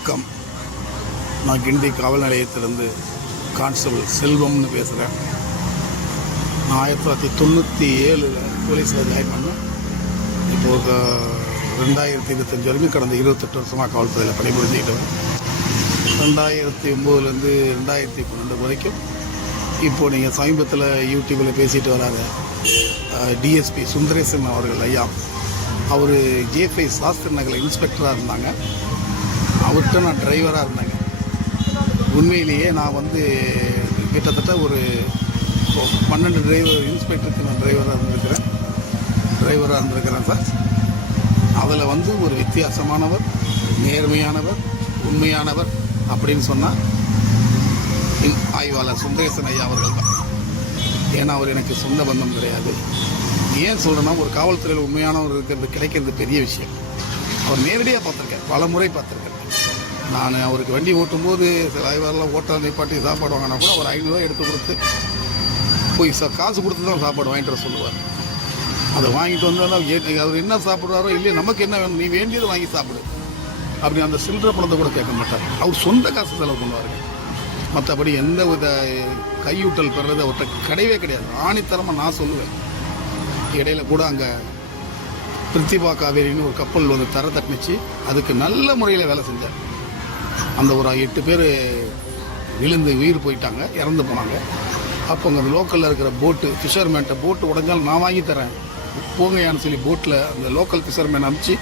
வணக்கம். நான் கிண்டி காவல் நிலையத்திலிருந்து கான்ஸ்டபிள் செல்வம்னு பேசுகிறேன் நான் ஆயிரத்தி தொள்ளாயிரத்தி தொண்ணூற்றி ஏழில் போலீஸில் ஜாயின் பண்ணேன் இப்போ ரெண்டாயிரத்தி இருபத்தஞ்சு வரைக்கும் கடந்த இருபத்தெட்டு வருஷமாக காவல்துறையில் பணிபுரிஞ்சுக்கிட்டு வரேன் ரெண்டாயிரத்தி ஒம்போதுலேருந்து ரெண்டாயிரத்தி பன்னெண்டு வரைக்கும் இப்போது நீங்கள் சமீபத்தில் யூடியூப்பில் பேசிட்டு வராத டிஎஸ்பி சுந்தரேசன் அவர்கள் ஐயா அவர் ஜேஃபை சாஸ்திரி நகரில் இன்ஸ்பெக்டராக இருந்தாங்க. அவர்கிட்ட நான் டிரைவராக இருந்தேங்க. உண்மையிலேயே நான் வந்து கிட்டத்தட்ட ஒரு பன்னெண்டு டிரைவர் இன்ஸ்பெக்டருக்கு நான் டிரைவராக இருந்திருக்கிறேன். டிரைவராக இருந்திருக்கிறேன் சார். அதில் வந்து ஒரு வித்தியாசமானவர் நேர்மையானவர் உண்மையானவர் அப்படின்னு சொன்னால் ஆய்வாளர் சுந்தரேசன் ஐயா அவர்கள் தான். ஏன்னா அவர் எனக்கு சொந்த பந்தம் கிடையாது. ஏன் சொல்கிறேன்னா ஒரு காவல்துறையில் உண்மையானவர் இருக்கிறது கிடைக்கிறது பெரிய விஷயம். அவர் நேரடியாக பார்த்துருக்கேன் பல முறை பார்த்துருக்கேன் நான் அவருக்கு வண்டி ஓட்டும்போது சில ஆய்வாளர்லாம் ஓட்டால் நிப்பாட்டி சாப்பாடு வாங்கினா கூட அவர் ஐநூறுரூவா எடுத்து கொடுத்து போய் சா காசு கொடுத்து தான் சாப்பாடு வாங்கிட்டு வர சொல்லுவார். அதை வாங்கிட்டு வந்தாலும் ஏ- அவர் என்ன சாப்பிட்றாரோ இல்லையோ நமக்கு என்ன வேணும்? நீ வேண்டியது வாங்கி சாப்பிடு. அப்படி அந்த சில்லற பணத்தை கூட கேட்க மாட்டார். அவர் சொந்த காசு செலவு பண்ணுவாருங்க மற்றபடி எந்த வித கையூட்டல் பெறது அவர்கிட்ட கிடையவே கிடையாது. ஆணித்தரமாக நான் சொல்லுவேன். இடையில கூட அங்கே பிரித்திபா காவேரின்னு ஒரு கப்பல் வந்து தர தட்டுனுச்சு. அதுக்கு நல்ல முறையில் வேலை செஞ்சார். அந்த ஒரு எட்டு பேர் விழுந்து உயிர் போயிட்டாங்க இறந்து போனாங்க. அப்போ அங்கே லோக்கலில் இருக்கிற போட்டு ஃபிஷர்மேன்ட்ட போட்டு உடஞ்சாலும் நான் வாங்கி தரேன். போங்கயான்னு சொல்லி போட்டில் அந்த லோக்கல் ஃபிஷர்மேன் அனுப்பிச்சு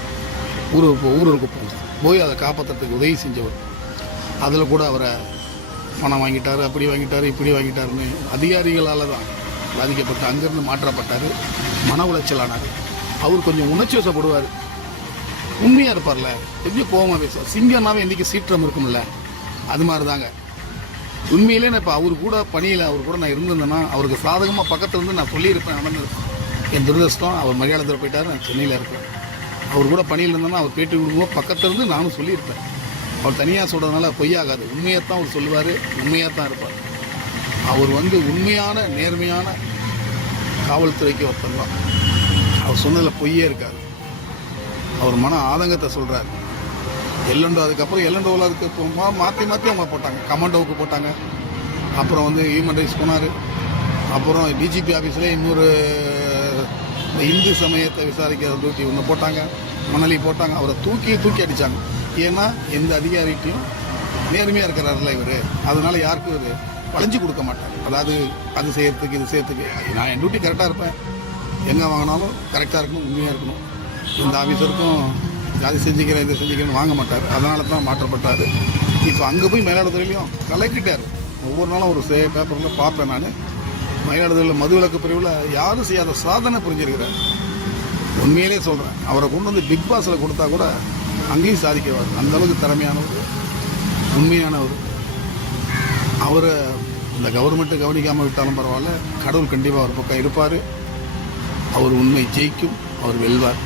ஊருக்கு ஊருக்கு போகும் போய் அதை காப்பாற்றுறதுக்கு உதவி செஞ்சவர். அதில் கூட அவரை பணம் வாங்கிட்டார் அப்படி வாங்கிட்டார் இப்படி வாங்கிட்டாருன்னு அதிகாரிகளால் தான் பாதிக்கப்பட்டு அங்கேருந்து மாற்றப்பட்டார். மன உளைச்சலானார். அவர் கொஞ்சம் உணர்ச்சி வசப்படுவார். உண்மையாக இருப்பார்ல? கொஞ்சம் கோவமாக பேசுவார்? சிங்கம்னாவே இன்றைக்கி சீற்றம் இருக்கும்ல? அது மாதிரி தாங்க உண்மையிலே நான் இப்போ அவர் கூட பணியில் அவர் கூட நான் இருந்திருந்தேன்னா அவருக்கு சாதகமாக பக்கத்தில் இருந்து நான் சொல்லியிருப்பேன் நடந்திருப்பேன் என் துரதிருஷ்டம் அவர் மரியாதை போயிட்டார் நான் சென்னையில் இருப்பேன் அவர் கூட பணியில் இருந்தேன்னா அவர் பேட்டி கொடுக்கும்போது பக்கத்தில் இருந்து நானும் சொல்லியிருப்பேன். அவர் தனியாக சொல்கிறதுனால பொய்யாகாது. உண்மையாக தான் அவர் சொல்லுவார் உண்மையாக தான் இருப்பார். அவர் வந்து உண்மையான நேர்மையான காவல்துறைக்கு ஒருத்தன் தான். அவர் சொன்னதில் பொய்யே இருக்காது. அவர் மன ஆதங்கத்தை சொல்கிறார் எல்லண்டோ அதுக்கப்புறம் எல்லண்டோவில் அதுக்கு இப்போ மாற்றி மாற்றி அவங்க போட்டாங்க. கமாண்டோவுக்கு போட்டாங்க. அப்புறம் வந்து ஹியூமன் ரைட்ஸ் போனார். அப்புறம் டிஜிபி ஆஃபீஸில் இன்னொரு இந்த இந்து சமயத்தை விசாரிக்கிற டியூட்டி ஒன்று போட்டாங்க. மணலி போட்டாங்க. அவரை தூக்கி தூக்கி அடித்தாங்க ஏன்னா எந்த அதிகாரிட்டையும் நேர்மையாக இருக்கிறாருல இவர். அதனால் யாருக்கும் இவர் வளைஞ்சு கொடுக்க மாட்டார். அதாவது அது செய்யறதுக்கு இது செய்யறதுக்கு நான் என் டியூட்டி கரெக்டாக இருப்பேன். எங்கே வாங்கினாலும் கரெக்டாக இருக்கணும் உண்மையாக இருக்கணும். இந்த ஆஃபீஸருக்கும் அது செஞ்சுக்கிறேன் இதை செஞ்சுக்கிறேன்னு வாங்க மாட்டார். அதனால தான் மாற்றப்பட்டார். இப்போ அங்கே போய் மயிலாடுதுறையிலையும் கலக்கிட்டார். ஒவ்வொரு நாளும் ஒரு சே பேப்பரில் பார்ப்பேன் நான். மயிலாடுதுறையில் மதுவிலக்கு பிரிவில் யாரும் செய்யாத சாதனை புரிஞ்சிருக்கிறார் உண்மையிலே சொல்கிறேன் அவரை கொண்டு வந்து பிக் பாஸில் கொடுத்தா கூட அங்கேயும் சாதிக்கிறவர் அந்தளவுக்கு திறமையானவர் உண்மையானவர். அவரை இந்த கவர்மெண்ட்டு கவனிக்காமல் விட்டாலும் பரவாயில்ல. கடவுள் கண்டிப்பாக அவர் பக்கம் இருப்பார். அவர் உண்மை ஜெயிக்கும். அவர் வெல்வார்.